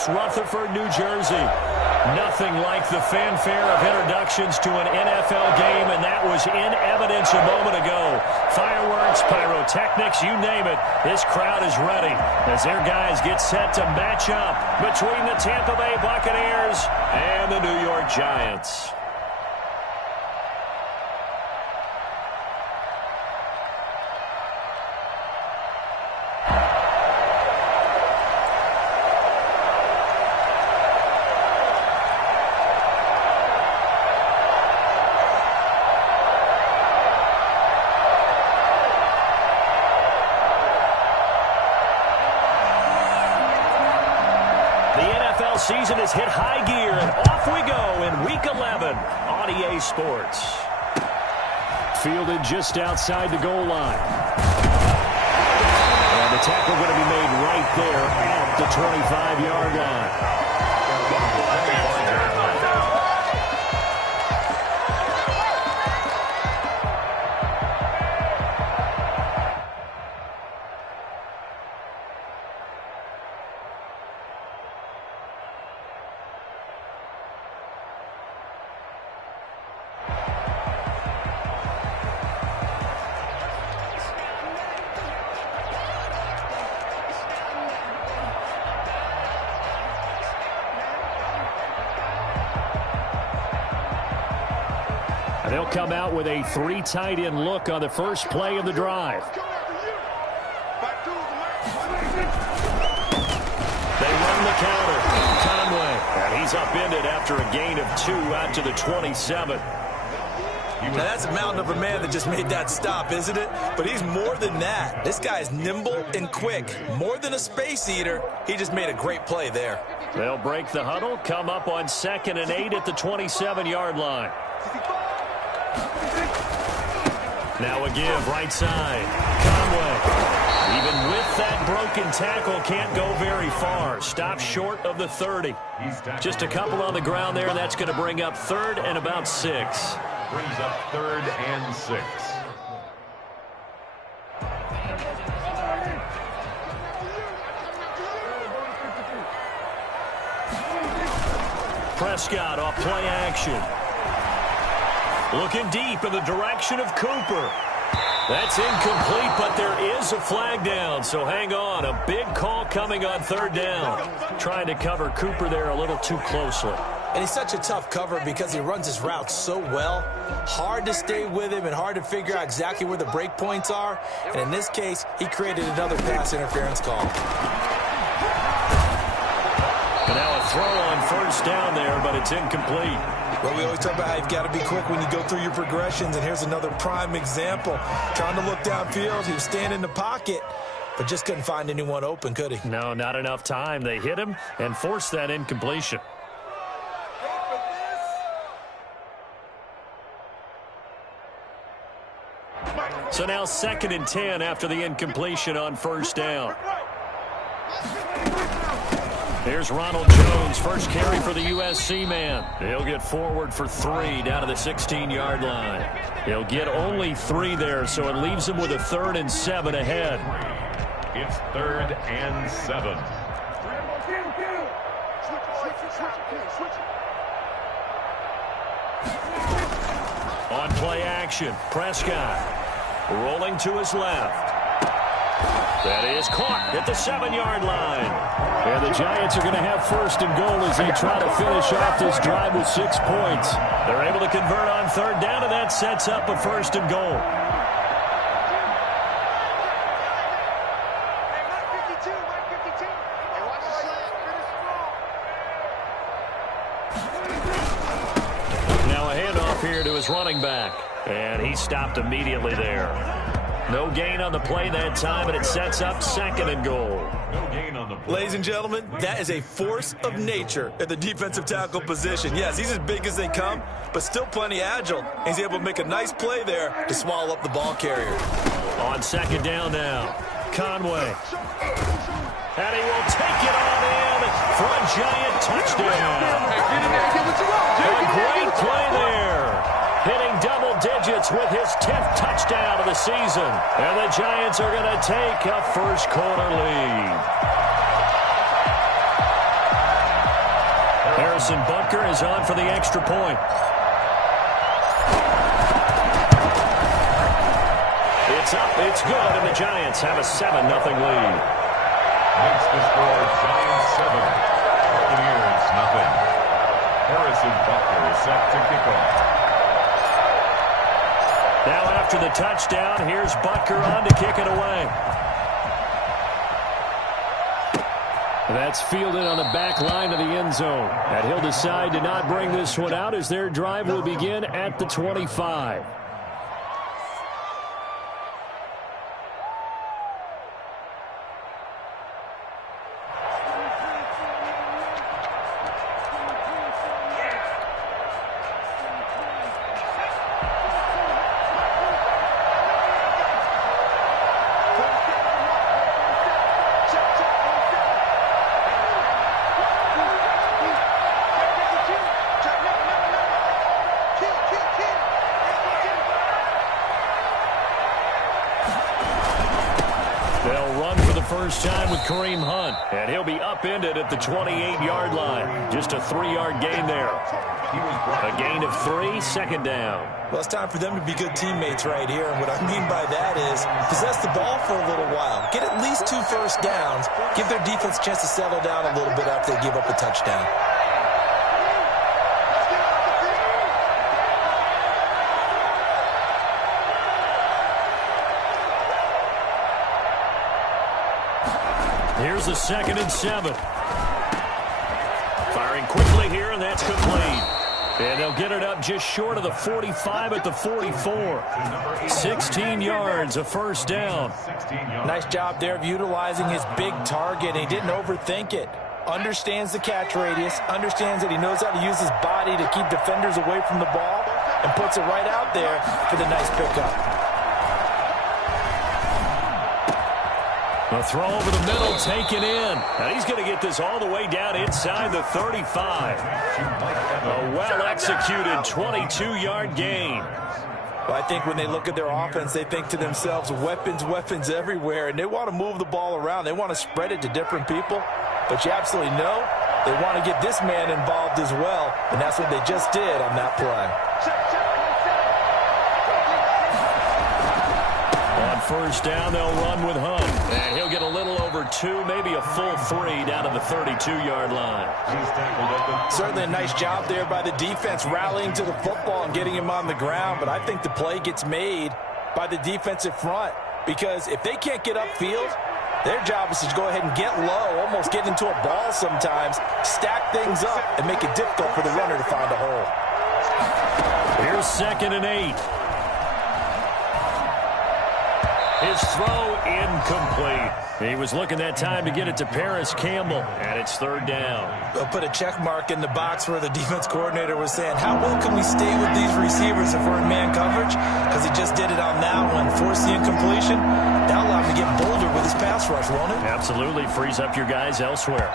West Rutherford, New Jersey. Nothing like the fanfare of introductions to an NFL game, and that was in evidence a moment ago. Fireworks, pyrotechnics, you name it. This crowd is ready as their guys get set to match up between the Tampa Bay Buccaneers and the New York Giants. Season has hit high gear, and off we go in Week 11 on EA Sports. Fielded just outside the goal line. And the tackle going to be made right there at the 25-yard line. They'll come out with a 3 tight end look on the first play of the drive. They run the counter. Conway. And he's upended after a gain of 2 out to the 27. Now that's a mountain of a man that just made that stop, isn't it? But he's more than that. This guy's nimble and quick. More than a space eater. He just made a great play there. They'll break the huddle, come up on 2nd and 8 at the 27-yard line. Now a give, right side. Conway. Even with that broken tackle, can't go very far. Stop short of the 30. Just a couple on the ground there, and that's going to bring up 3rd and about 6. Brings up 3rd and 6. Prescott off play action. Looking deep in the direction of Cooper. That's incomplete, but there is a flag down, so hang on. A big call coming on 3rd down. Trying to cover Cooper there a little too closely. And he's such a tough cover because he runs his routes so well. Hard to stay with him and hard to figure out exactly where the break points are. And in this case, he created another pass interference call. And now a throw on 1st down there, but it's incomplete. Well, we always talk about how you've got to be quick when you go through your progressions, and here's another prime example. Trying to look downfield, he was staying in the pocket, but just couldn't find anyone open, could he? No, not enough time. They hit him and forced that incompletion. So now 2nd and 10 after the incompletion on 1st down. Here's Ronald Jones, first carry for the USC man. He'll get forward for 3 down to the 16-yard line. He'll get only 3 there, so it leaves him with a 3rd and 7 ahead. It's 3rd and 7. On play action, Prescott rolling to his left. That is caught at the 7-yard line. And the Giants are going to have 1st and goal as they try to finish off this drive with 6 points. They're able to convert on 3rd down, and that sets up a 1st and goal. Now a handoff here to his running back. And he stopped immediately there. No gain on the play that time, and it sets up 2nd and goal. No gain on the play. Ladies and gentlemen, that is a force of nature at the defensive tackle position. Yes, he's as big as they come, but still plenty agile. He's able to make a nice play there to swallow up the ball carrier. On 2nd down now, Conway. And he will take it on in for a Giant touchdown. A great play there. Hitting double digits with his 10th touchdown of the season. And the Giants are going to take a 1st quarter lead. Harrison Butker is on for the extra point. It's up, it's good, and the Giants have a 7-0 lead. Makes the score Giants 7, Buccaneers nothing. Harrison Butker is set to kick off. Now after the touchdown, here's Butker on to kick it away. That's fielded on the back line of the end zone. And he'll decide to not bring this one out as their drive will begin at the 25. First time with Kareem Hunt, and he'll be upended at the 28-yard line. Just a 3-yard gain there. A gain of 3, second down. Well, it's time for them to be good teammates right here, and what I mean by that is possess the ball for a little while. Get at least 2 first downs. Give their defense a chance to settle down a little bit after they give up a touchdown. Here's the 2nd and 7. Firing quickly here, and that's complete. And they'll get it up just short of the 45 at the 44. 16 yards, a first down. Nice job there of utilizing his big target. He didn't overthink it. Understands the catch radius, understands that he knows how to use his body to keep defenders away from the ball, and puts it right out there for the nice pickup. A throw over the middle, taken in. And he's going to get this all the way down inside the 35. A well-executed 22-yard gain. Well, I think when they look at their offense, they think to themselves, weapons, weapons everywhere, and they want to move the ball around. They want to spread it to different people. But you absolutely know they want to get this man involved as well, and that's what they just did on that play. First down, they'll run with Hunt. And he'll get a little over 2, maybe a full 3 down to the 32-yard line. Certainly a nice job there by the defense rallying to the football and getting him on the ground. But I think the play gets made by the defensive front, because if they can't get upfield, their job is to go ahead and get low, almost get into a ball sometimes, stack things up, and make it difficult for the runner to find a hole. Here's 2nd and 8. His throw incomplete. He was looking that time to get it to Paris Campbell, and it's 3rd down. They'll put a check mark in the box where the defense coordinator was saying, how well can we stay with these receivers if we're in man coverage? Because he just did it on that one. Force the incompletion. That'll allow him to get bolder with his pass rush, won't it? Absolutely. Frees up your guys elsewhere.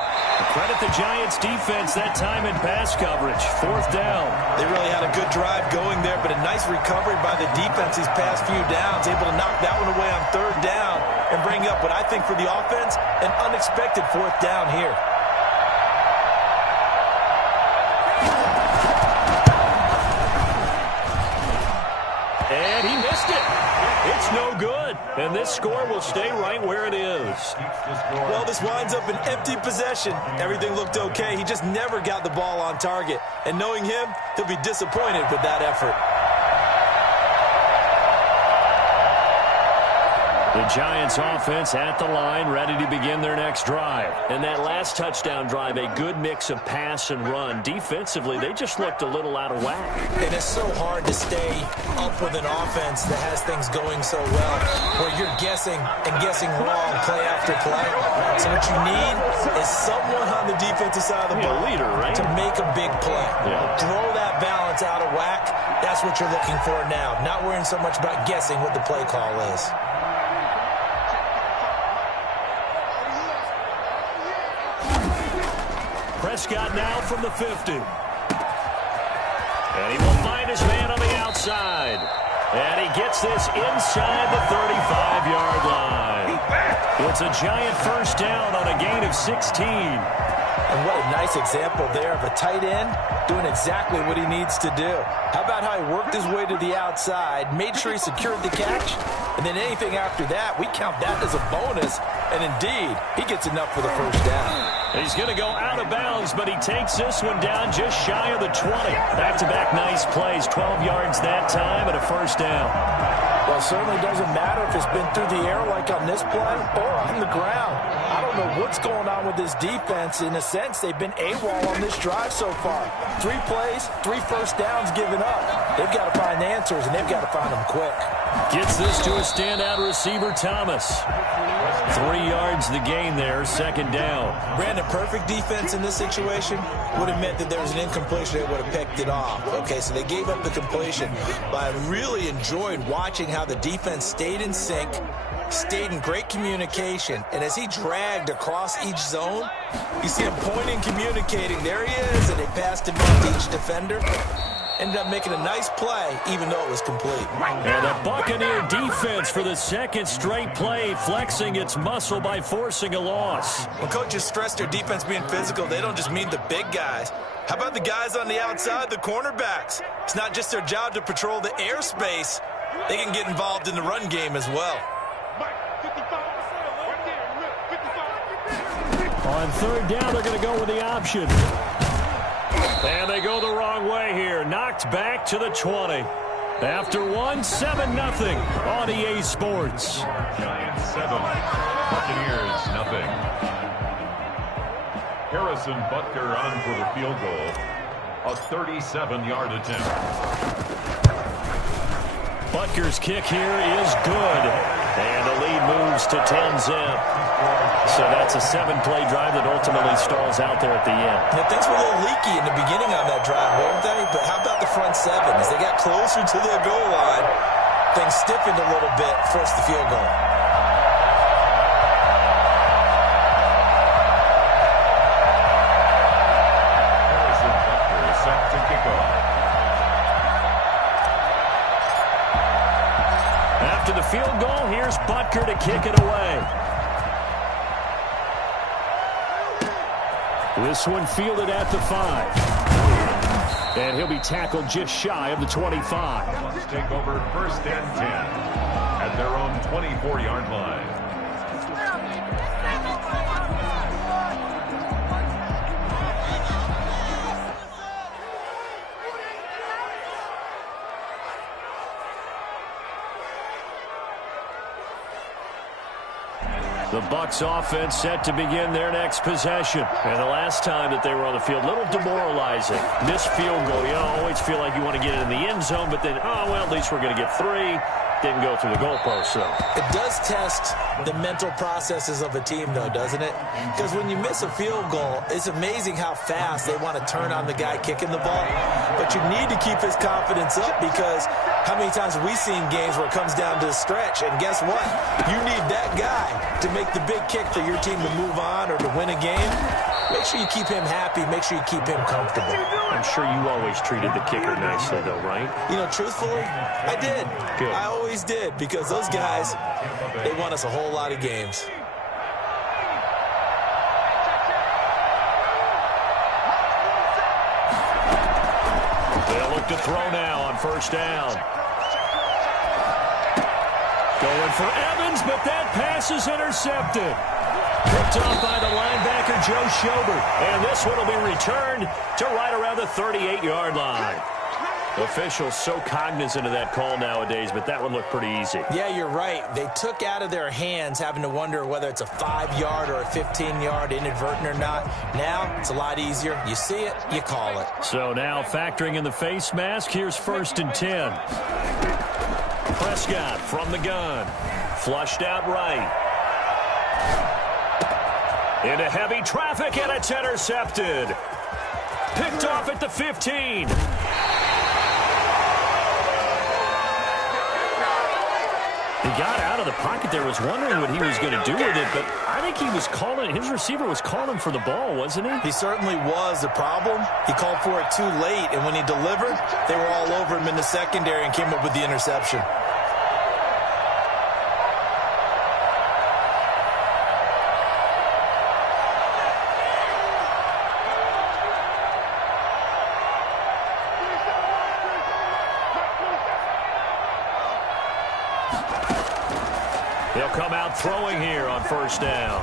Credit the Giants defense that time in pass coverage. 4th down. They really had a good drive going there, but a nice recovery by the defense these past few downs, able to knock that one away on 3rd down and bring up what I think for the offense, an unexpected 4th down here. And he missed it. It's no good. And this score will stay right where it is. Well, this winds up an empty possession. Everything looked okay. He just never got the ball on target. And knowing him, he'll be disappointed with that effort. The Giants offense at the line, ready to begin their next drive. And that last touchdown drive, a good mix of pass and run. Defensively, they just looked a little out of whack. And it's so hard to stay up with an offense that has things going so well, where you're guessing and guessing wrong play after play. So what you need is someone on the defensive side of the ball, leader, right? to make a big play. Yeah. Throw that balance out of whack. That's what you're looking for now. Not worrying so much about guessing what the play call is. Prescott now from the 50. And he will find his man on the outside. And he gets this inside the 35-yard line. It's a Giant first down on a gain of 16. And what a nice example there of a tight end doing exactly what he needs to do. How about how he worked his way to the outside, made sure he secured the catch, and then anything after that, we count that as a bonus. And indeed, he gets enough for the first down. He's going to go out of bounds, but he takes this one down just shy of the 20. Back-to-back nice plays, 12 yards that time and a first down. Well, it certainly doesn't matter if it's been through the air like on this play or on the ground. I don't know what's going on with this defense. In a sense, they've been AWOL on this drive so far. 3 plays, 3 first downs given up. They've got to find answers, and they've got to find them quick. Gets this to a standout receiver, Thomas. 3 yards the gain there, second down. Brandon, perfect defense in this situation would have meant that there was an incompletion. They would have picked it off. Okay, so they gave up the completion. But I really enjoyed watching how the defense stayed in sync, stayed in great communication, and as he dragged across each zone, you see him pointing, communicating. There he is, and they passed him off to each defender. Ended up making a nice play, even though it was complete. And the Buccaneer defense for the second straight play, flexing its muscle by forcing a loss. When coaches stress their defense being physical, they don't just mean the big guys. How about the guys on the outside, the cornerbacks? It's not just their job to patrol the airspace. They can get involved in the run game as well. On third down, they're going to go with the option. And they go the wrong way here. Knocked back to the 20. After 1, 7-0 on EA Sports. Giants 7, Buccaneers nothing. Harrison Butker on for the field goal. A 37-yard attempt. Butker's kick here is good. And the lead moves to 10-zip. So that's a 7-play drive that ultimately stalls out there at the end. Yeah, things were a little leaky in the beginning on that drive, weren't they? But how about the front 7? As they got closer to the goal line, things stiffened a little bit, forced the field goal. Harrison Butker is set to kick off. After the field goal, here's Butker to kick it away. This one fielded at the 5. And he'll be tackled just shy of the 25. Let's take over first and 10 at their own 24-yard line. The Bucs offense set to begin their next possession. And the last time that they were on the field, a little demoralizing. This field goal, you always feel like you want to get it in the end zone, but then, oh, well, at least we're going to get 3. Didn't go through the goalpost, so. It does test the mental processes of a team, though, doesn't it? Because when you miss a field goal, it's amazing how fast they want to turn on the guy kicking the ball. But you need to keep his confidence up, because how many times have we seen games where it comes down to the stretch? And guess what? You need that guy to make the big kick for your team to move on or to win a game. Make sure you keep him happy. Make sure you keep him comfortable. I'm sure you always treated the kicker nicely, though, right? You know, truthfully, I did. Good. I always did, because those guys, they won us a whole lot of games. They'll look to throw now on first down. Going for Evans, but that pass is intercepted. Picked off by the linebacker, Joe Schobert. And this one will be returned to right around the 38-yard line. Officials so cognizant of that call nowadays, but that one looked pretty easy. Yeah, you're right. They took out of their hands having to wonder whether it's a 5-yard or a 15-yard inadvertent or not. Now, it's a lot easier. You see it, you call it. So now factoring in the face mask, here's first and 10. Prescott from the gun. Flushed out right. Into heavy traffic, and it's intercepted. Picked off at the 15. He got out of the pocket there, was wondering what he was going to do with it, but I think he was calling, his receiver was calling for the ball, wasn't he? He certainly was. The problem, he called for it too late, and when he delivered, they were all over him in the secondary and came up with the interception. He'll come out throwing here on first down.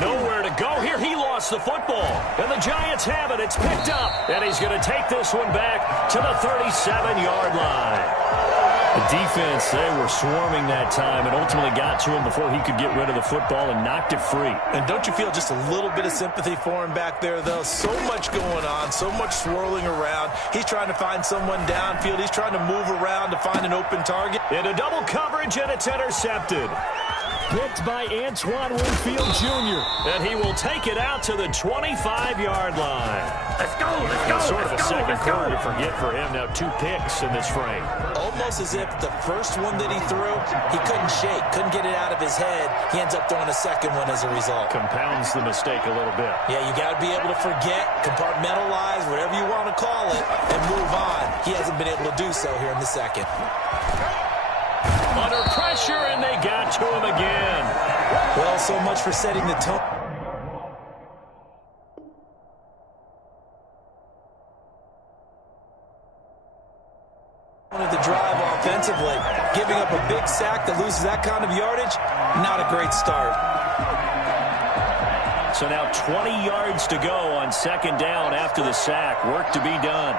Nowhere to go here. He lost the football. And the Giants have it. It's picked up. And he's going to take this one back to the 37-yard line. The defense, they were swarming that time and ultimately got to him before he could get rid of the football and knocked it free. And don't you feel just a little bit of sympathy for him back there, though? So much going on, so much swirling around. He's trying to find someone downfield. He's trying to move around to find an open target. Into double coverage, and it's intercepted. Picked by Antoine Winfield Jr. And he will take it out to the 25-yard line. Let's go, let's go, Sort of let's a go, second let's go. quarter to forget for him. Now 2 picks in this frame. Almost as if the first one that he threw, he couldn't shake, couldn't get it out of his head. He ends up throwing a second one as a result. Compounds the mistake a little bit. Yeah, you got to be able to forget, compartmentalize, whatever you want to call it, and move on. He hasn't been able to do so here in the second. Under pressure, and they got to him again. Well, so much for setting the tone. The drive offensively, giving up a big sack that loses that kind of yardage, not a great start. So now 20 yards to go on second down after the sack. Work to be done.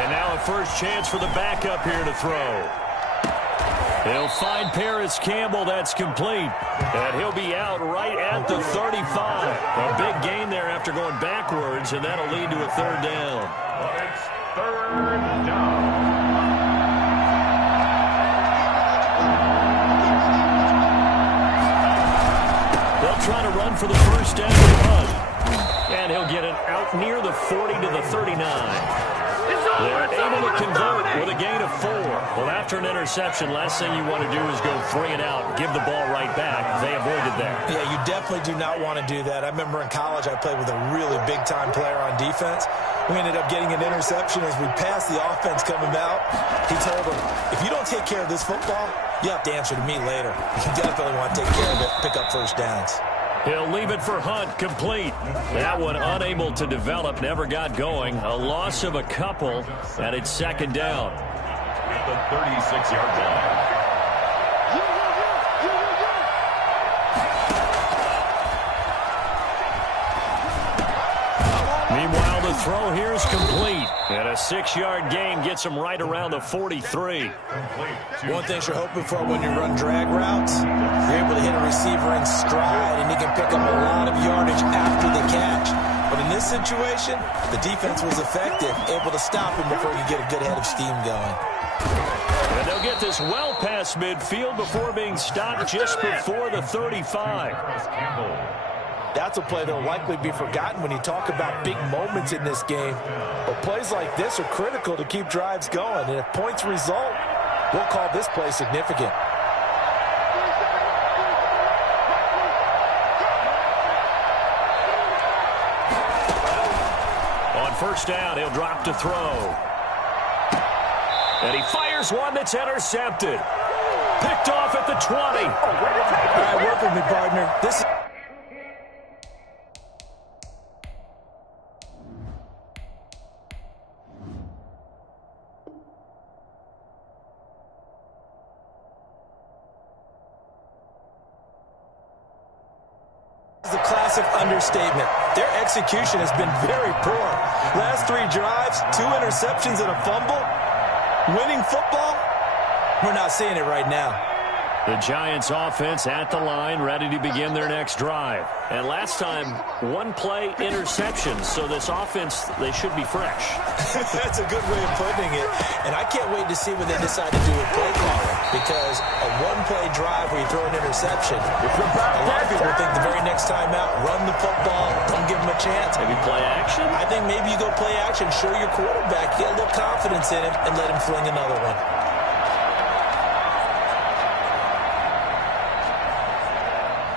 And now a first chance for the backup here to throw. He'll find Paris Campbell. That's complete. And he'll be out right at the 35. A big gain there after going backwards, and that'll lead to a third down. But it's third down. They'll try to run for the first down and run. And he'll get it out near the 40 to the 39. They're able to convert with a gain of 4. Well, after an interception, last thing you want to do is go 3 and out, give the ball right back. They avoided that. Yeah, you definitely do not want to do that. I remember in college I played with a really big-time player on defense. We ended up getting an interception as we passed the offense coming out. He told him, if you don't take care of this football, you have to answer to me later. You definitely want to take care of it, pick up first downs. He'll leave it for Hunt, complete. That one unable to develop, never got going. A loss of a couple, and it's second down. At the 36-yard line. Meanwhile, the throw here is complete. And a 6-yard gain gets him right around the 43. One thing you're hoping for when you run drag routes, you're able to hit a receiver in stride, and he can pick up a lot of yardage after the catch. But in this situation, the defense was effective, able to stop him before he could get a good head of steam going. And they'll get this well past midfield before being stopped just before the 35. That's a play that will likely be forgotten when you talk about big moments in this game. But plays like this are critical to keep drives going. And if points result, we'll call this play significant. On first down, he'll drop to throw. And he fires one that's intercepted. Picked off at the 20. All right, work with me, partner. This is... the classic understatement. Their execution has been very poor. Last 3 drives, 2 interceptions and a fumble. Winning football? We're not seeing it right now. The Giants offense at the line, ready to begin their next drive. And last time, 1-play interception. So this offense, they should be fresh. That's a good way of putting it. And I can't wait to see what they decide to do with play calling. Because a 1-play drive where you throw an interception, a lot of people think the very next time out, run the football, don't give them a chance. Maybe play action? I think maybe you go play action, show your quarterback, get a little confidence in him, and let him fling another one.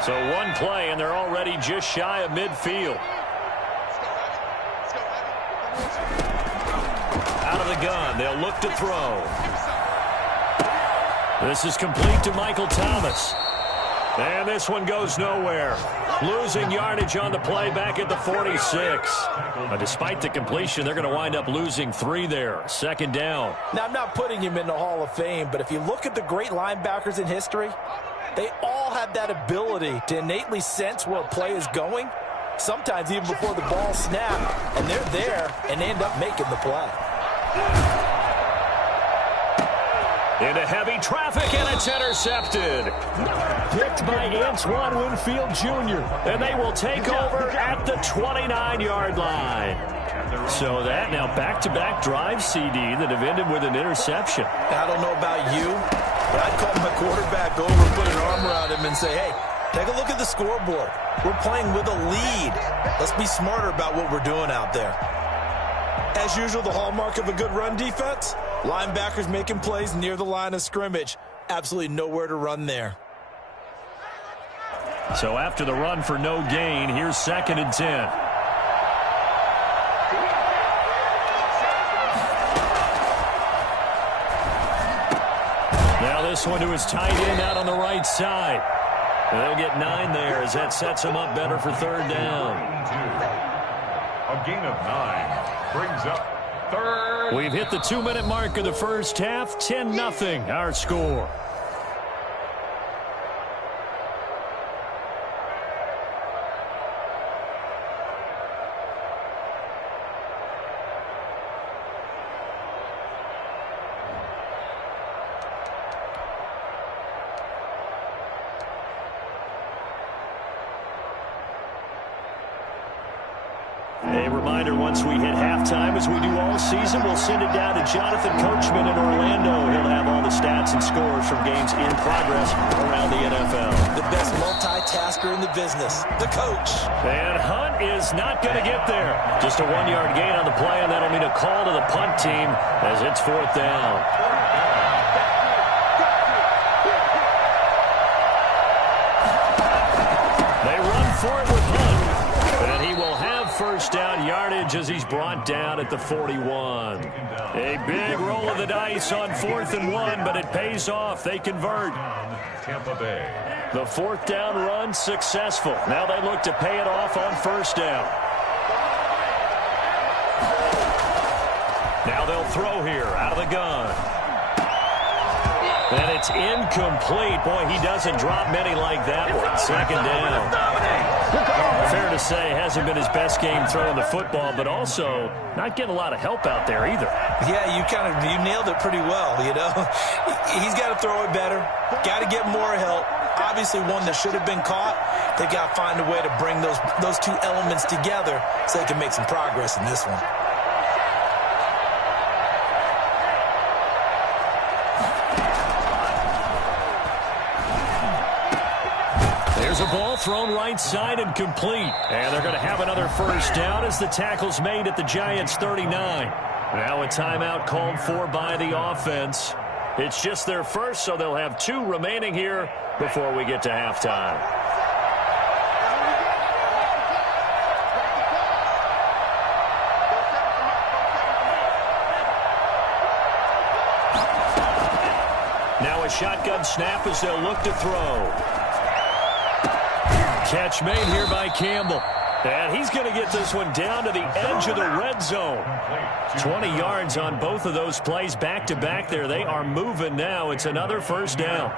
So 1 play, and they're already just shy of midfield. Out of the gun, they'll look to throw. This is complete to Michael Thomas. And this one goes nowhere. Losing yardage on the play back at the 46. Despite the completion, they're going to wind up losing 3 there. Second down. Now, I'm not putting him in the Hall of Fame, but if you look at the great linebackers in history, they all have that ability to innately sense where a play is going, sometimes even before the ball snapped, and they're there and they end up making the play. Into heavy traffic, and it's intercepted. Picked by Antoine Winfield Jr., and they will take over at the 29-yard line. So that now back-to-back drive CD that have ended with an interception. I don't know about you, but I'd call my quarterback over, put an arm around him, and say, hey, take a look at the scoreboard. We're playing with a lead. Let's be smarter about what we're doing out there. As usual, the hallmark of a good run defense, linebackers making plays near the line of scrimmage. Absolutely nowhere to run there. So after the run for no gain, here's 2nd and 10. Now this one to his tight end out on the right side. They'll get 9 there as that sets them up better for 3rd down. A gain of 9 brings up 3rd. We've hit the 2-minute mark of the first half. 10-0 our score. A reminder, once we hit halftime, as we do all season, we'll send it down to Jonathan Coachman in Orlando. He'll have all the stats and scores from games in progress around the NFL. The best multitasker in the business, the coach. And Hunt is not going to get there. Just a 1-yard gain on the play, and that'll mean a call to the punt team as it's 4th down. They run for it with Hunt. And he will have first down yardage as he's brought down at the 41. A big roll of the dice on 4th and 1, but it pays off. They convert. Tampa Bay. The 4th down run successful. Now they look to pay it off on 1st down. Now they'll throw here out of the gun. And it's incomplete. Boy, he doesn't drop many like that one. 2nd down. Fair to say, hasn't been his best game throwing the football, but also not getting a lot of help out there either. Yeah, you nailed it pretty well, you know. He's got to throw it better. Got to get more help. Obviously one that should have been caught. They got to find a way to bring those 2 elements together so they can make some progress in this one. There's a ball thrown right side and complete. And they're going to have another first down as the tackle's made at the Giants' 39. Now a timeout called for by the offense. It's just their first, so they'll have 2 remaining here before we get to halftime. Now a shotgun snap as they'll look to throw. Catch made here by Campbell. And he's going to get this one down to the edge of the red zone. 20 yards on both of those plays back-to-back there. They are moving now. It's another first down.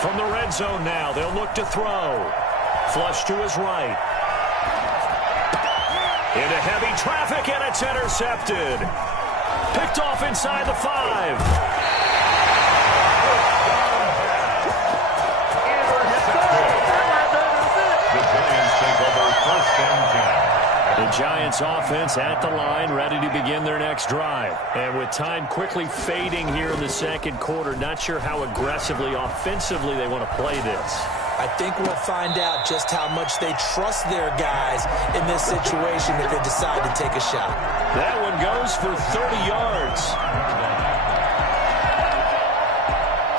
From the red zone now, they'll look to throw. Flush to his right. Into heavy traffic, and it's intercepted. Picked off inside the 5. The Giants take over 1st and 10. The Giants offense at the line, ready to begin their next drive. And with time quickly fading here in the 2nd quarter, not sure how aggressively, offensively they want to play this. I think we'll find out just how much they trust their guys in this situation if they decide to take a shot. That one goes for 30 yards.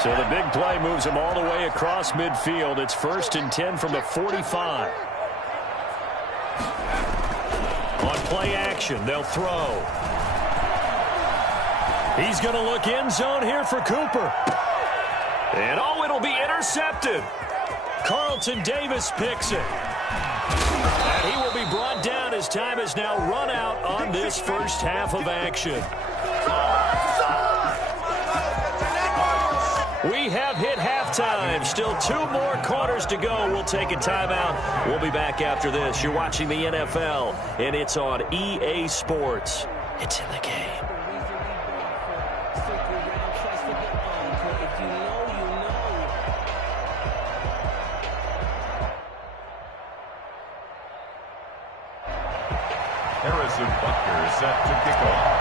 So the big play moves him all the way across midfield. It's 1st and 10 from the 45. On play action, they'll throw. He's going to look end zone here for Cooper. And it'll be intercepted. Carlton Davis picks it. And he will be brought down as time has now run out on this first half of action. We have hit halftime. Still 2 more quarters to go. We'll take a timeout. We'll be back after this. You're watching the NFL, and it's on EA Sports. It's in the game. Harrison Butker set to kick off.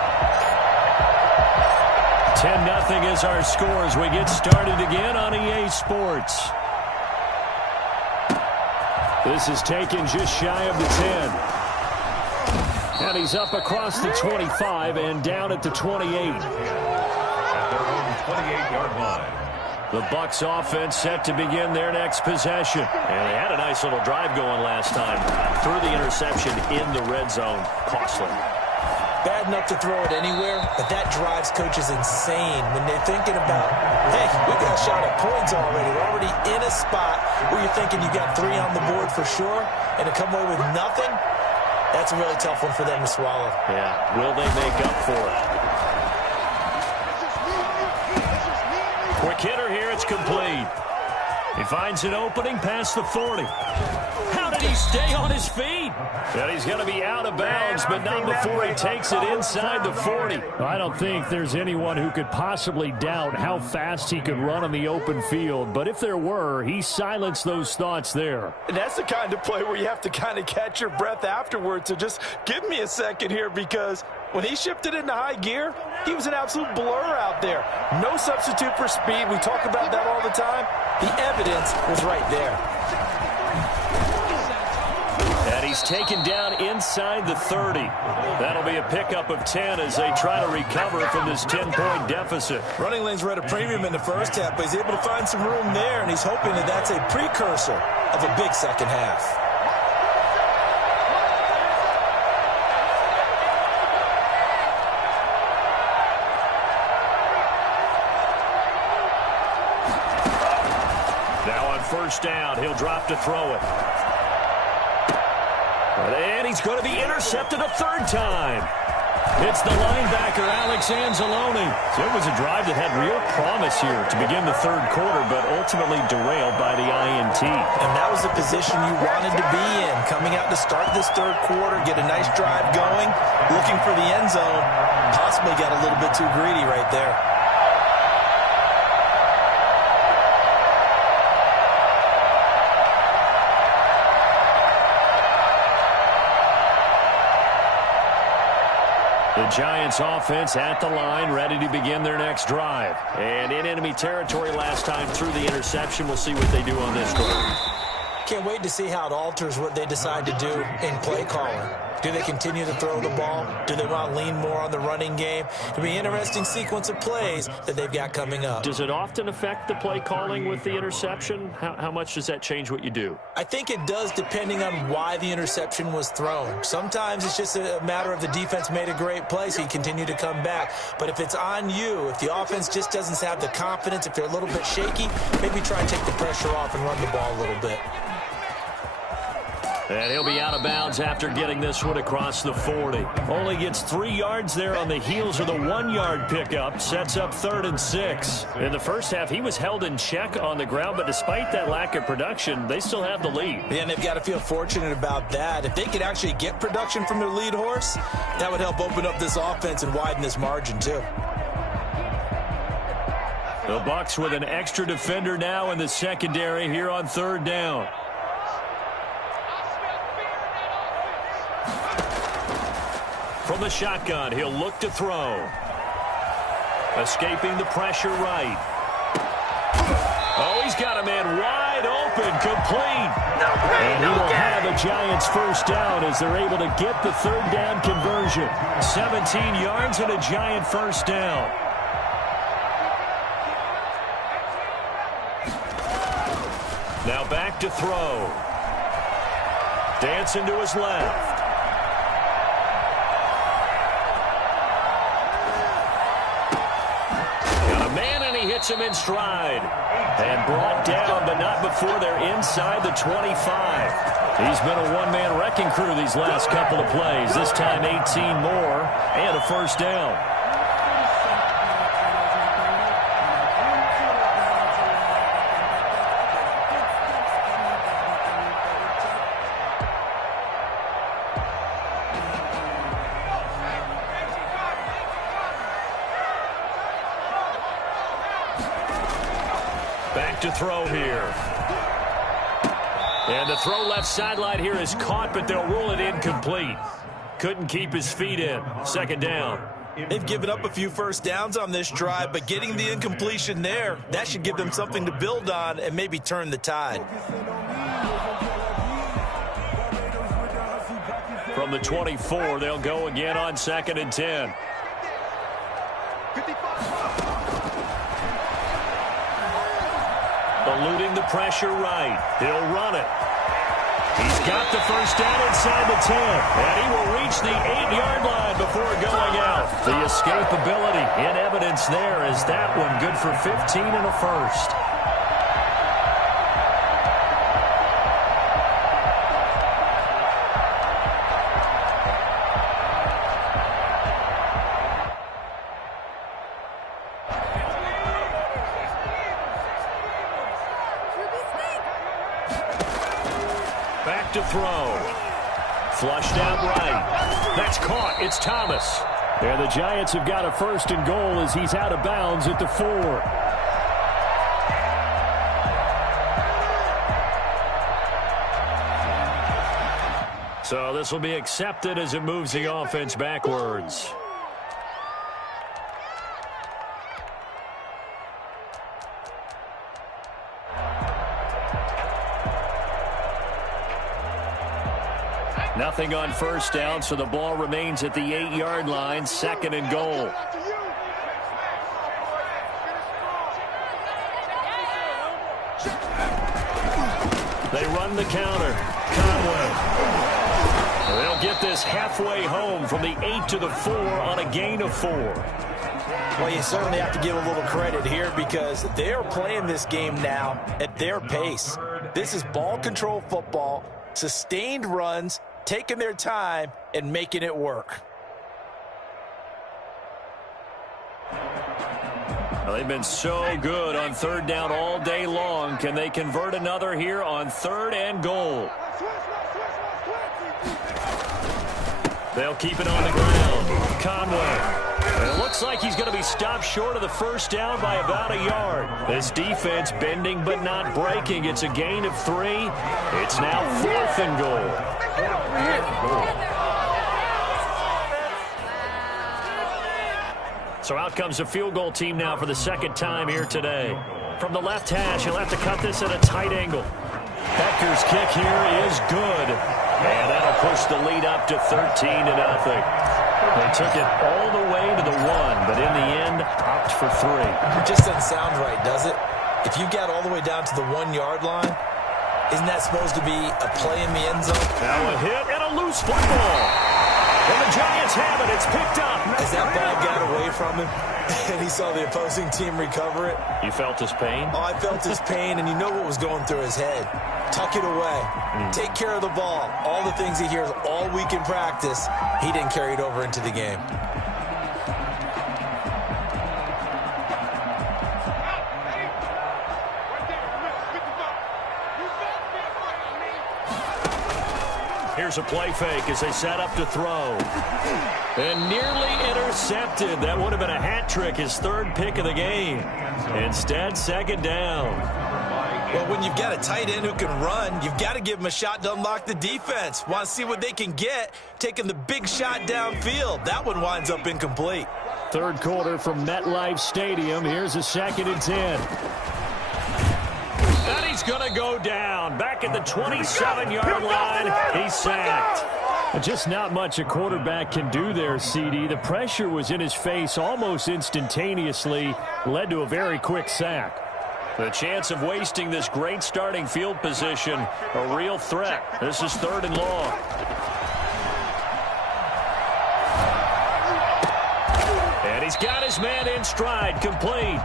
10-0 is our score as we get started again on EA Sports. This is taken just shy of the 10. And he's up across the 25 and down at the 28. At their own 28-yard line. The Bucs offense set to begin their next possession. And they had a nice little drive going last time. Threw the interception in the red zone. Costly. Bad enough to throw it anywhere, but that drives coaches insane when they're thinking about, hey, we got a shot at points already. We're already in a spot where you're thinking you got 3 on the board for sure, and to come away with nothing, that's a really tough one for them to swallow. Yeah, will they make up for it? Quick hitter here, it's complete. He finds an opening past the 40. How did he stay on his feet? And he's going to be out of bounds, but not before he takes it inside the 40. I don't think there's anyone who could possibly doubt how fast he could run on the open field. But if there were, he silenced those thoughts there. And that's the kind of play where you have to kind of catch your breath afterwards. So just give me a second here, because when he shifted into high gear, he was an absolute blur out there. No substitute for speed. We talk about that all the time. The evidence was right there. And he's taken down inside the 30. That'll be a pickup of 10 as they try to recover from this 10-point deficit. Running lanes were at a premium in the first half, but he's able to find some room there, and he's hoping that that's a precursor of a big second half. Now on first down, he'll drop to throw it. And he's going to be intercepted a 3rd time. It's the linebacker, Alex Anzalone. So it was a drive that had real promise here to begin the 3rd quarter, but ultimately derailed by the INT. And that was the position you wanted to be in. Coming out to start this 3rd quarter, get a nice drive going, looking for the end zone. Possibly got a little bit too greedy right there. The Giants offense at the line, ready to begin their next drive. And in enemy territory last time through the interception. We'll see what they do on this drive. Can't wait to see how it alters what they decide to do in play calling. Do they continue to throw the ball? Do they want to lean more on the running game? It'll be an interesting sequence of plays that they've got coming up. Does it often affect the play calling with the interception? How much does that change what you do? I think it does, depending on why the interception was thrown. Sometimes it's just a matter of the defense made a great play, so you continue to come back. But if it's on you, if the offense just doesn't have the confidence, if they're a little bit shaky, maybe try and take the pressure off and run the ball a little bit. And he'll be out of bounds after getting this one across the 40. Only gets 3 yards there on the heels of the 1-yard pickup. Sets up 3rd and 6. In the first half, he was held in check on the ground, but despite that lack of production, they still have the lead. Yeah, and they've got to feel fortunate about that. If they could actually get production from their lead horse, that would help open up this offense and widen this margin too. The Bucs with an extra defender now in the secondary here on 3rd down. From the shotgun, he'll look to throw. Escaping the pressure right. Oh, he's got a man wide open, complete. And he will have a Giants first down as they're able to get the 3rd down conversion. 17 yards and a Giant first down. to throw. Dancing to his left. Got a man, and he hits him in stride. And brought down, but not before they're inside the 25. He's been a one-man wrecking crew these last couple of plays. This time 18 more and a first down. Back to throw here. And the throw left sideline here is caught, but they'll rule it incomplete. Couldn't keep his feet in. Second down. They've given up a few first downs on this drive, but getting the incompletion there, that should give them something to build on and maybe turn the tide. From the 24, they'll go again on 2nd and 10. Eluding the pressure right. He'll run it. He's got the first down inside the 10. And he will reach the 8-yard line before going out. The escapability in evidence there is that one good for 15 and a first. Back to throw. Flushed out right. That's caught. It's Thomas. And the Giants have got a first and goal as he's out of bounds at the 4. So this will be accepted as it moves the offense backwards. Nothing on first down, so the ball remains at the 8-yard line, 2nd and goal. They run the counter. Conway. They'll get this halfway home from the 8 to the 4 on a gain of 4. Well, you certainly have to give a little credit here because they're playing this game now at their pace. This is ball control football, sustained runs, taking their time and making it work. Well, they've been so good on 3rd down all day long. Can they convert another here on 3rd and goal? They'll keep it on the ground. Conway. And it looks like he's going to be stopped short of the first down by about a yard. This defense bending but not breaking. It's a gain of 3. It's now 4th and goal. So out comes the field goal team now for the 2nd time here today. From the left hash, he'll have to cut this at a tight angle. Becker's kick here is good. And that'll push the lead up to 13-0. They took it all the way to the 1, but in the end, opt for 3. It just doesn't sound right, does it? If you got all the way down to the 1-yard line, isn't that supposed to be a play in the end zone? Now a hit and a loose football. And the Giants have it. It's picked up. As that ball got away from him, and he saw the opposing team recover it. You felt his pain? Oh, I felt his pain, and you know what was going through his head. Tuck it away. Take care of the ball. All the things he hears all week in practice, he didn't carry it over into the game. Here's a play fake as they set up to throw. And nearly intercepted. That would have been a hat trick, his 3rd pick of the game. Instead, 2nd down. Well, when you've got a tight end who can run, you've got to give him a shot to unlock the defense. Want to see what they can get, taking the big shot downfield. That one winds up incomplete. 3rd quarter from MetLife Stadium. Here's a 2nd and 10. And he's going to go down. Back at the 27-yard line, he's sacked. Just not much a quarterback can do there, CD. The pressure was in his face almost instantaneously, led to a very quick sack. The chance of wasting this great starting field position, a real threat. This is 3rd and long. And he's got his man in stride, complete.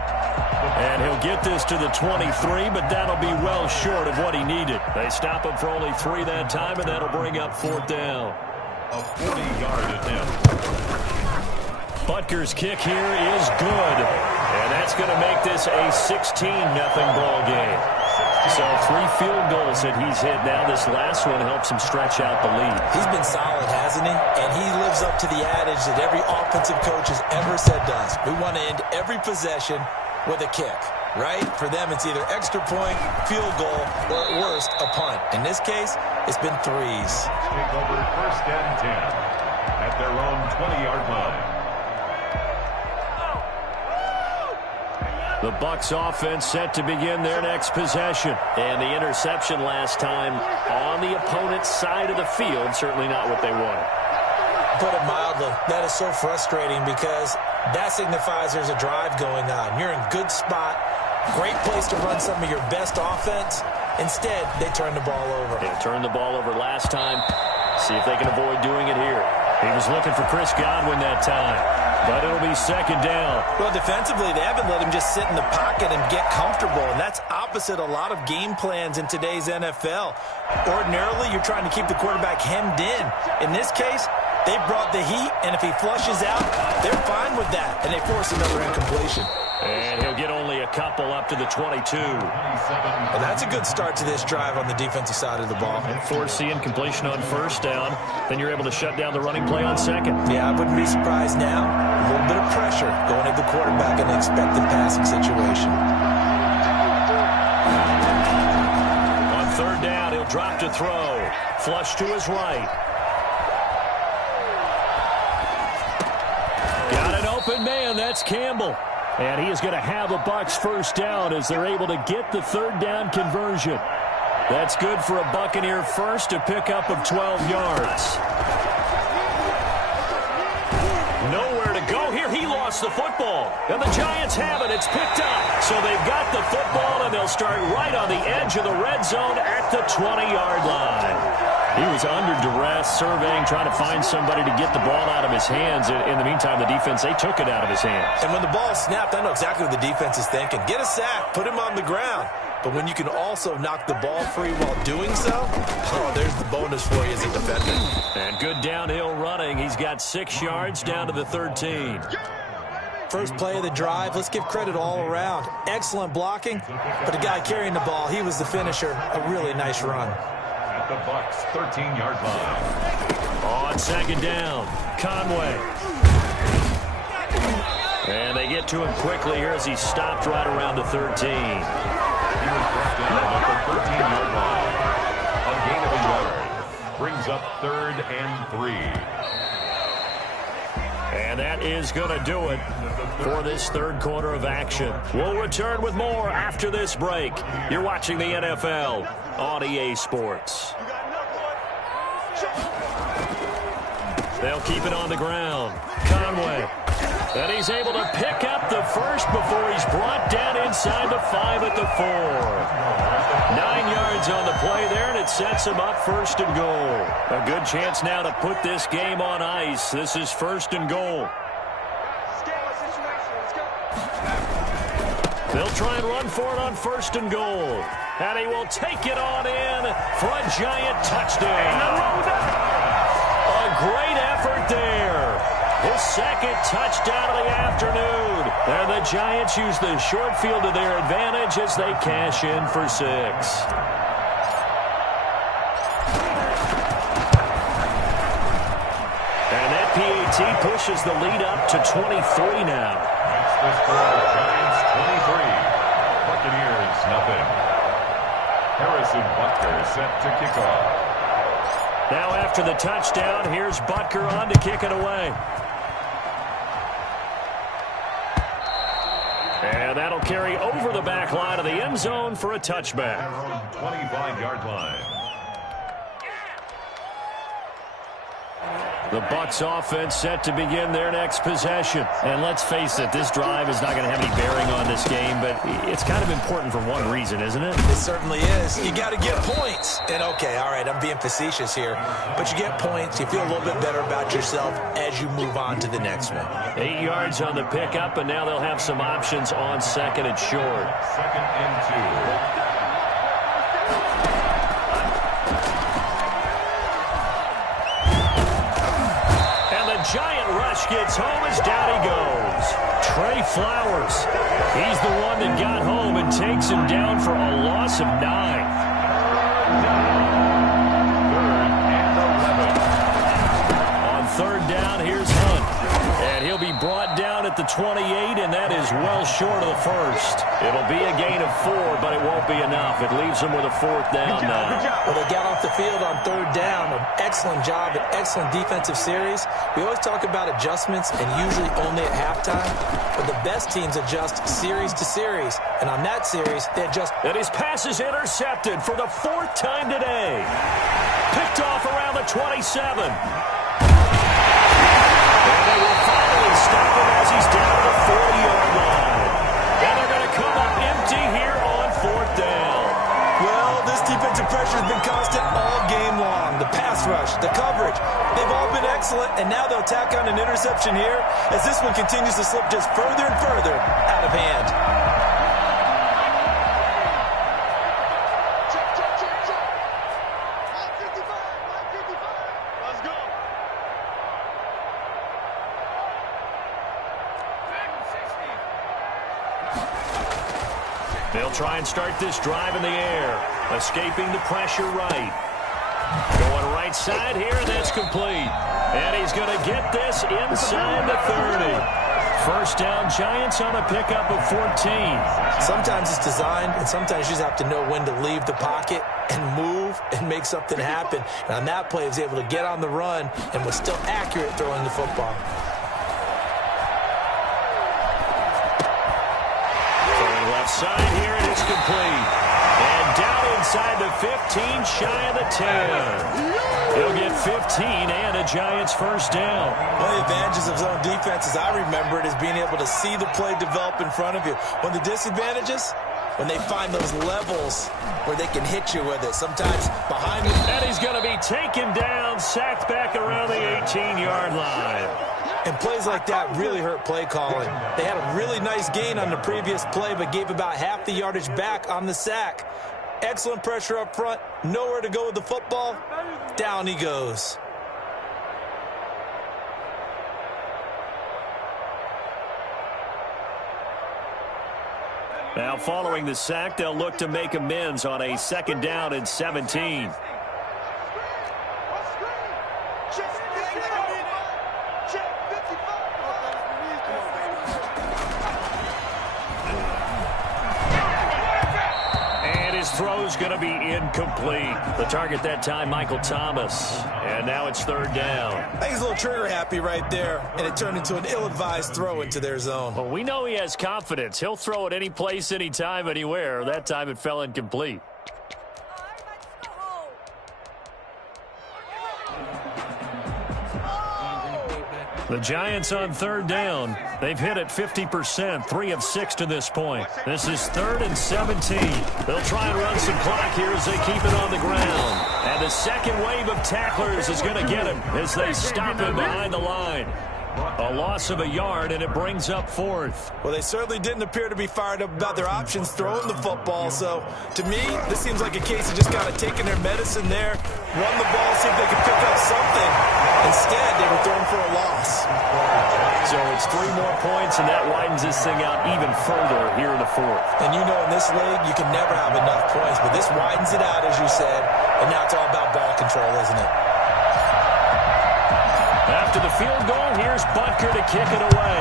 And he'll get this to the 23, but that'll be well short of what he needed. They stop him for only 3 that time, and that'll bring up 4th down. A 40-yard attempt. Butker's kick here is good. And that's going to make this a 16-0 ball game. So 3 field goals that he's hit now. This last one helps him stretch out the lead. He's been solid, hasn't he? And he lives up to the adage that every offensive coach has ever said to us. We want to end every possession with a kick, right? For them, it's either extra point, field goal, or at worst, a punt. In this case, it's been 3s. Take over 1st and 10 at their own 20-yard line. The Bucs offense set to begin their next possession. And the interception last time on the opponent's side of the field, certainly not what they wanted. Put it mildly, that is so frustrating because that signifies there's a drive going on. You're in good spot, great place to run some of your best offense. Instead, they turn the ball over. They turned the ball over last time. See if they can avoid doing it here. He was looking for Chris Godwin that time, but it'll be 2nd down. Well, defensively, they haven't let him just sit in the pocket and get comfortable, and that's opposite a lot of game plans in today's NFL. Ordinarily, you're trying to keep the quarterback hemmed in. In this case, they brought the heat, and if he flushes out, they're fine with that, and they force another incompletion. And he'll get only a couple up to the 22. And that's a good start to this drive on the defensive side of the ball. And force the incompletion on 1st down. Then you're able to shut down the running play on 2nd. Yeah, I wouldn't be surprised now. A little bit of pressure going at the quarterback in an expected passing situation. On 3rd down, he'll drop to throw. Flush to his right. Got an open man. That's Campbell. And he is going to have the Bucs 1st down as they're able to get the 3rd down conversion. That's good for a Buccaneer first, a pickup of 12 yards. Nowhere to go here. He lost the football. And the Giants have it. It's picked up. So they've got the football, and they'll start right on the edge of the red zone at the 20-yard line. He was under duress, surveying, trying to find somebody to get the ball out of his hands. In the meantime, the defense, they took it out of his hands. And when the ball snapped, I know exactly what the defense is thinking. Get a sack, put him on the ground. But when you can also knock the ball free while doing so, oh, there's the bonus for you as a defender. And good downhill running. He's got 6 yards down to the 13. First play of the drive, let's give credit all around. Excellent blocking, but the guy carrying the ball, he was the finisher. A really nice run. At the Bucs 13-yard line. On 2nd down, Conway. And they get to him quickly here as he stopped right around the 13. He was brought down at the 13-yard line. A gain of a yard. Brings up 3rd and 3. And that is going to do it for this 3rd quarter of action. We'll return with more after this break. You're watching the NFL on EA Sports. They'll keep it on the ground. Conway. And he's able to pick up the first before he's brought down inside the 5 at the 4. 9 yards on the play there, and it sets him up 1st and goal. A good chance now to put this game on ice. This is 1st and goal. They'll try and run for it on 1st and goal. And he will take it on in for a Giant touchdown. A great effort there. His 2nd touchdown of the afternoon. And the Giants use the short field to their advantage as they cash in for 6. And that PAT pushes the lead up to 23 now. That's the score. Giants 23. Buccaneers nothing. Harrison Butker set to kick off. Now after the touchdown, here's Butker on to kick it away. And that'll carry over the back line of the end zone for a touchback. 25-yard line. The Bucs offense set to begin their next possession. And let's face it, this drive is not going to have any bearing on this game, but it's kind of important for one reason, isn't it? It certainly is. You got to get points. And okay, all right, I'm being facetious here, but you get points, you feel a little bit better about yourself as you move on to the next one. 8 yards on the pickup, and now they'll have some options on second and short. Second and 2. Giant rush gets home as down he goes. Trey Flowers. He's the one that got home and takes him down for a loss of 9. On third down, here's Hunt. And he'll be brought down at the 28, and that is well short of the first. It'll be a gain of 4, but it won't be enough. It leaves them with a fourth down now. Well, they got off the field on third down. An excellent job, an excellent defensive series. We always talk about adjustments and usually only at halftime, but the best teams adjust series to series. And on that series, they adjust. And his pass is intercepted for the 4th time today. Picked off around the 27. And they will finally stop him as he's down to the 40-yard line. And they're going to come up empty here on 4th down. Well, this defensive pressure has been constant all game long. The pass rush, the coverage, they've all been excellent, and now they'll tack on an interception here as this one continues to slip just further and further out of hand. They'll try and start this drive in the air, escaping the pressure right. Going right side here, and that's complete. And he's going to get this inside the 30. First down, Giants on a pickup of 14. Sometimes it's designed, and sometimes you just have to know when to leave the pocket and move and make something happen. And on that play, he was able to get on the run and was still accurate throwing the football. Side here, and it's complete. And down inside the 15, shy of the 10. He'll get 15 and a Giants first down. One of the advantages of zone defense, as I remember it, is being able to see the play develop in front of you. One of the disadvantages, when they find those levels where they can hit you with it, sometimes behind you. And he's going to be taken down, sacked back around the 18-yard line. And plays like that really hurt play calling. They had a really nice gain on the previous play, but gave about half the yardage back on the sack. Excellent pressure up front. Nowhere to go with the football. Down he goes. Now following the sack, they'll look to make amends on a 2nd down and 17. Throw's going to be incomplete. The target that time, Michael Thomas. And now it's 3rd down. I think he's a little trigger happy right there, and it turned into an ill-advised throw into their zone. Well, we know he has confidence. He'll throw it any place, anytime, anywhere. That time it fell incomplete. The Giants on 3rd down. They've hit it 50%, 3 of 6 to this point. This is 3rd and 17. They'll try and run some clock here as they keep it on the ground. And the second wave of tacklers is going to get him as they stop him behind the line. A loss of a yard, and it brings up 4th. Well, they certainly didn't appear to be fired up about their options throwing the football. So, to me, this seems like a case of just kind of taking their medicine there, run the ball, see if they can pick up something. Instead, they were throwing for a loss. So it's 3 more points, and that widens this thing out even further here in the 4th. And you know in this league, you can never have enough points, but this widens it out, as you said, and now it's all about ball control, isn't it? After the field goal, here's Butker to kick it away.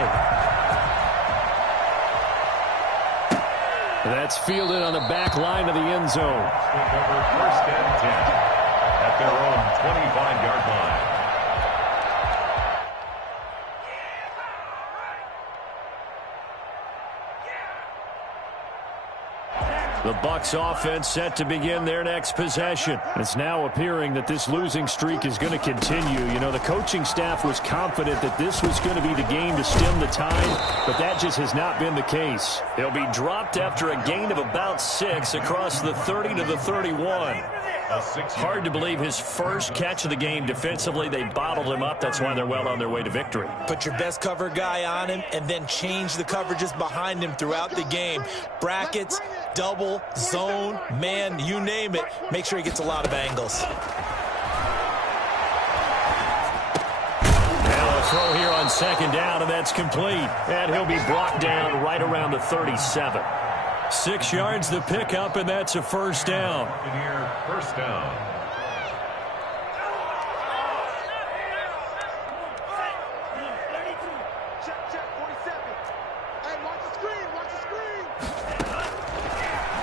That's fielded on the back line of the end zone. Over 1st and 10 at their own 25-yard line. The Bucs offense set to begin their next possession. It's now appearing that this losing streak is going to continue. You know, the coaching staff was confident that this was going to be the game to stem the tide, but that just has not been the case. He'll be dropped after a gain of about 6 across the 30 to the 31. Hard to believe his first catch of the game defensively. They bottled him up. That's why they're well on their way to victory. Put your best cover guy on him and then change the coverages behind him throughout the game. Brackets, double, zone, man, you name it. Make sure he gets a lot of angles. Now a throw here on second down, and that's complete. And he'll be brought down right around the 37. 6 yards the pickup, and that's a first down. First down.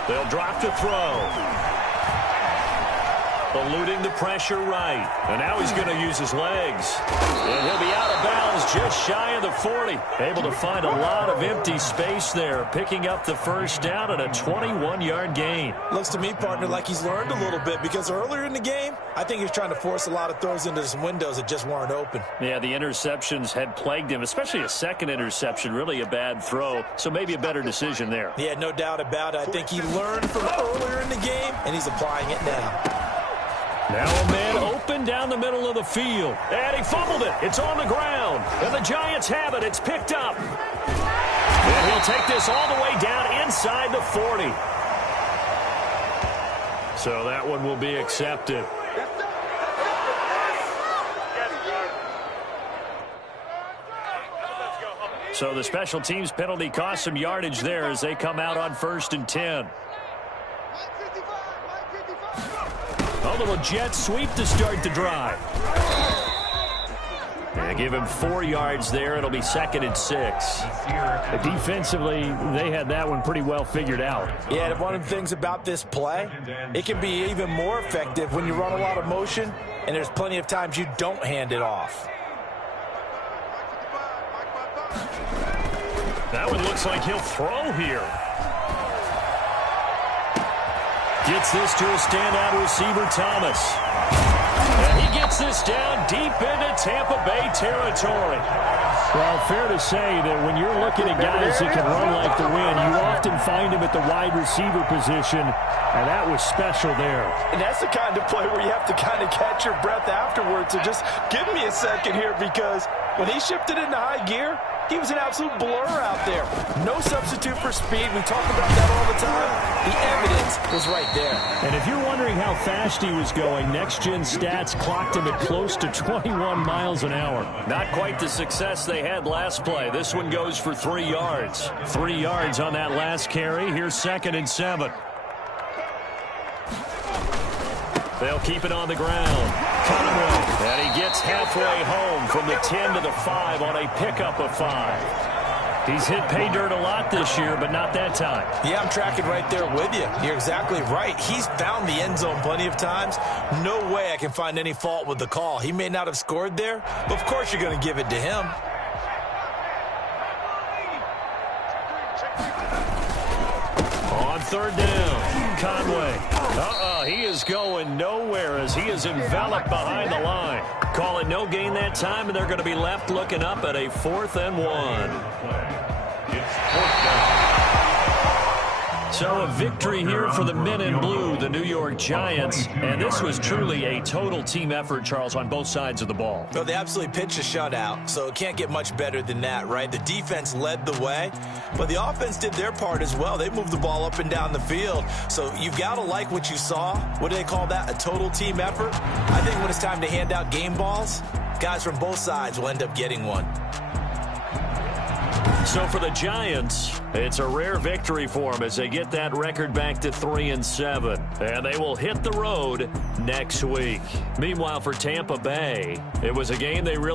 They'll drop to throw. Eluding the pressure right. And now he's going to use his legs. And he'll be out of bounds just shy of the 40. Able to find a lot of empty space there. Picking up the first down and a 21-yard gain. Looks to me, partner, like he's learned a little bit because earlier in the game, I think he was trying to force a lot of throws into some windows that just weren't open. Yeah, the interceptions had plagued him, especially a second interception, really a bad throw. So maybe a better decision there. Yeah, no doubt about it. I think he learned from earlier in the game, and he's applying it now. Now a man open down the middle of the field. And he fumbled it. It's on the ground. And the Giants have it. It's picked up. And he'll take this all the way down inside the 40. So that one will be accepted. So the special teams penalty cost some yardage there as they come out on 1st and 10. A little jet sweep to start the drive. And give him 4 yards there. It'll be 2nd and 6. Defensively, they had that one pretty well figured out. Yeah, and one of the things about this play, it can be even more effective when you run a lot of motion, and there's plenty of times you don't hand it off. That one looks like he'll throw here. Gets this to a standout receiver, Thomas. And he gets this down deep into Tampa Bay territory. Well, fair to say that when you're looking at guys that can run like the wind, you often find him at the wide receiver position, and that was special there. And that's the kind of play where you have to kind of catch your breath afterwards. So just give me a second here, because when he shifted into high gear, he was an absolute blur out there. No substitute for speed. We talk about that all the time. The evidence was right there. And if you're wondering how fast he was going, next-gen stats clocked him at close to 21 miles an hour. Not quite the success they had last play. This one goes for 3 yards. 3 yards on that last carry. Here's 2nd and 7. They'll keep it on the ground. Conway. And he gets halfway home from the 10 to the 5 on a pickup of 5. He's hit pay dirt a lot this year, but not that time. Yeah, I'm tracking right there with you. You're exactly right. He's found the end zone plenty of times. No way I can find any fault with the call. He may not have scored there, but of course you're going to give it to him. On 3rd down, Conway. He is going nowhere as he is enveloped behind the line. Call it no gain that time, and they're going to be left looking up at a 4th and 1. It's 4th down. So a victory here for the men in blue, the New York Giants. And this was truly a total team effort, Charles, on both sides of the ball. Well, they absolutely pitched a shutout, so it can't get much better than that, right? The defense led the way, but the offense did their part as well. They moved the ball up and down the field. So you've got to like what you saw. What do they call that? A total team effort? I think when it's time to hand out game balls, guys from both sides will end up getting one. So for the Giants, it's a rare victory for them as they get that record back to 3-7. And they will hit the road next week. Meanwhile, for Tampa Bay, it was a game they really